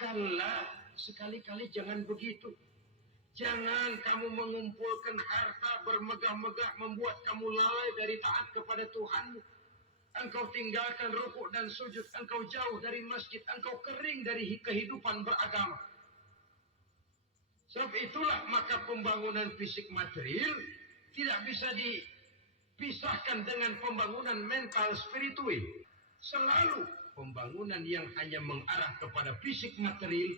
Kala, sekali-kali jangan begitu. Jangan kamu mengumpulkan harta bermegah-megah membuat kamu lalai dari taat kepada Tuhanmu. Engkau tinggalkan rukuk dan sujud, engkau jauh dari masjid, engkau kering dari kehidupan beragama. Sebab itulah maka pembangunan fisik material tidak bisa dipisahkan dengan pembangunan mental spiritual. Selalu pembangunan yang hanya mengarah kepada fisik material,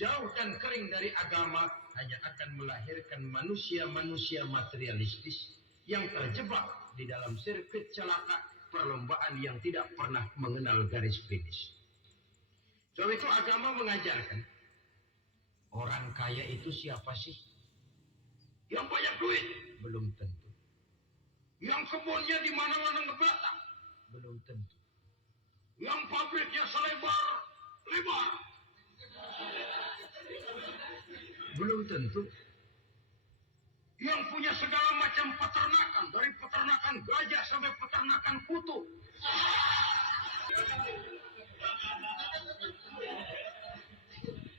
jauh dan kering dari agama, hanya akan melahirkan manusia-manusia materialistis yang terjebak di dalam sirkuit celaka perlombaan yang tidak pernah mengenal garis finish. Sebab itu agama mengajarkan, orang kaya itu siapa sih? Yang banyak duit? Belum tentu. Yang kebunnya di mana-mana ngebelakang? Belum tentu. Yang pabriknya selebar-lebar? Belum tentu. Yang punya segala macam peternakan, dari peternakan gajah sampai peternakan kutu.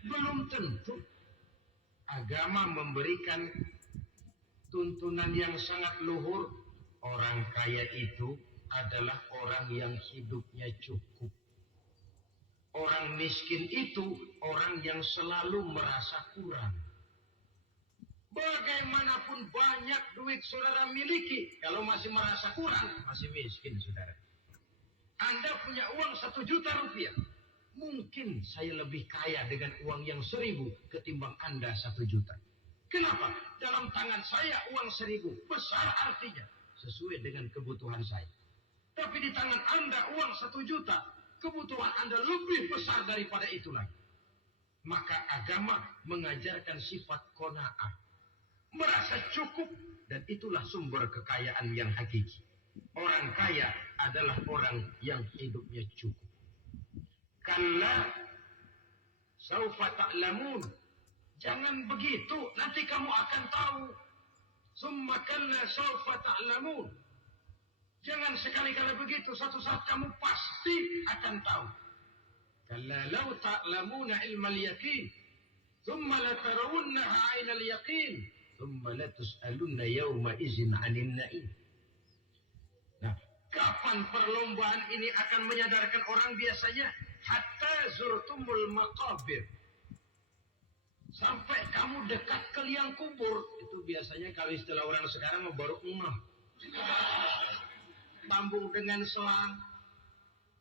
Belum tentu. Agama memberikan tuntunan yang sangat luhur. Orang kaya itu adalah orang yang hidupnya cukup. Orang miskin itu orang yang selalu merasa kurang. Bagaimanapun banyak duit saudara miliki, kalau masih merasa kurang, masih miskin saudara. Anda punya uang 1 juta rupiah. Mungkin saya lebih kaya dengan uang yang 1.000 ketimbang Anda 1 juta. Kenapa? Dalam tangan saya uang 1.000 besar artinya, sesuai dengan kebutuhan saya. Tapi di tangan Anda uang 1 juta, kebutuhan Anda lebih besar daripada itu lagi. Maka agama mengajarkan sifat qanaah. Merasa cukup, dan itulah sumber kekayaan yang hakiki. Orang kaya adalah orang yang hidupnya cukup. Kalla saufa ta'lamun. Jangan begitu, nanti kamu akan tahu. Summa kalla saufa ta'lamun. Jangan sekali-kali begitu, suatu saat kamu pasti akan tahu. Kalla law ta'lamuna ilmal yaqin, thumma latarawunnaha 'ainal yaqin. Thumma latus'alunna yawma izin 'anil na'im. Nah, kapan perlombaan ini akan menyadarkan orang biasanya? Hatta zurtumul maqabir. Sampai kamu dekat ke liang kubur. Itu biasanya kalau istilah orang sekarang baru ngeh. Tambung dengan selang.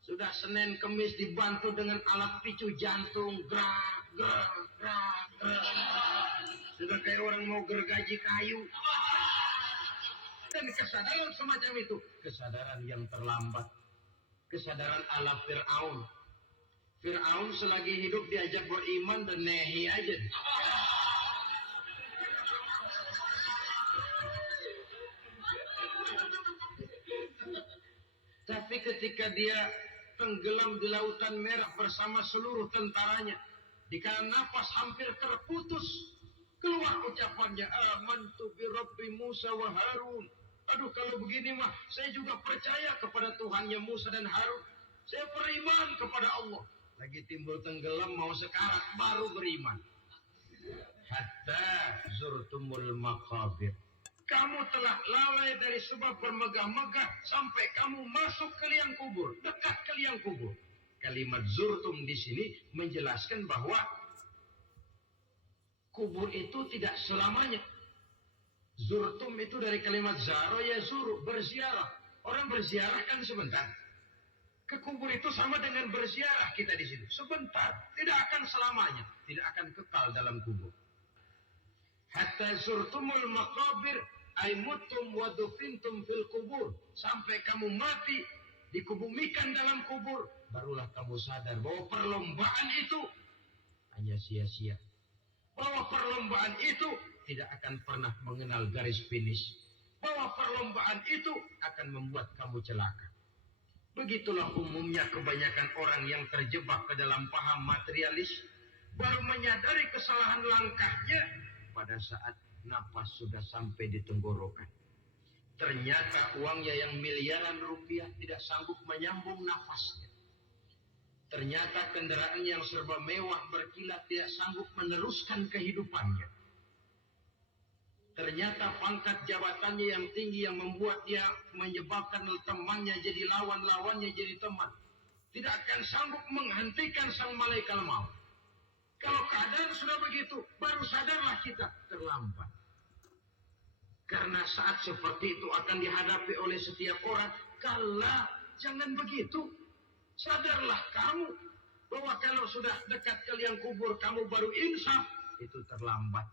Sudah Senin Kemis dibantu dengan alat picu jantung. Gerak, gerak, gerak, gerak. Sudah kayak orang mau gergaji kayu. Dan kesadaran semacam itu, kesadaran yang terlambat. Kesadaran ala Fir'aun. Fir'aun selagi hidup diajak beriman dan nehi aja. Tapi ketika dia tenggelam di lautan merah bersama seluruh tentaranya, dikala napas hampir terputus, keluar ucapannya, amantu bi Rabbi Musa wa Harun. Aduh, kalau begini mah saya juga percaya kepada Tuhannya Musa dan Harun. Saya beriman kepada Allah. Lagi timbul tenggelam mau sekarat baru beriman. Hatta zurtumul maqabir. Kamu telah lalai dari sebab bermegah-megah sampai kamu masuk ke liang kubur, dekat ke liang kubur. Kalimat zurtum di sini menjelaskan bahwa kubur itu tidak selamanya. Zurtum itu dari kalimat zaro ya zuru, berziarah. Orang berziarah kan sebentar. Ke kubur itu sama dengan berziarah kita di sini. Sebentar, tidak akan selamanya, tidak akan kekal dalam kubur. Hatta zurtumul maqabir ay mutum wa dufintum fil kubur. Sampai kamu mati, dikubumikan dalam kubur, barulah kamu sadar bahwa perlombaan itu hanya sia-sia. Bahwa perlombaan itu tidak akan pernah mengenal garis finish. Bahwa perlombaan itu akan membuat kamu celaka. Begitulah umumnya kebanyakan orang yang terjebak ke dalam paham materialis, baru menyadari kesalahan langkahnya pada saat napas sudah sampai di tenggorokan. Ternyata uangnya yang miliaran rupiah tidak sanggup menyambung nafasnya. Ternyata kendaraan yang serba mewah berkilat tidak sanggup meneruskan kehidupannya. Ternyata pangkat jabatannya yang tinggi yang membuat dia menyebabkan temannya jadi lawan-lawannya jadi teman. Tidak akan sanggup menghentikan sang malaikat maut. Kalau keadaan sudah begitu, baru sadarlah kita terlambat. Karena saat seperti itu akan dihadapi oleh setiap orang. Kalah, jangan begitu. Sadarlah kamu bahwa kalau sudah dekat ke liang kubur kamu baru insaf, itu terlambat.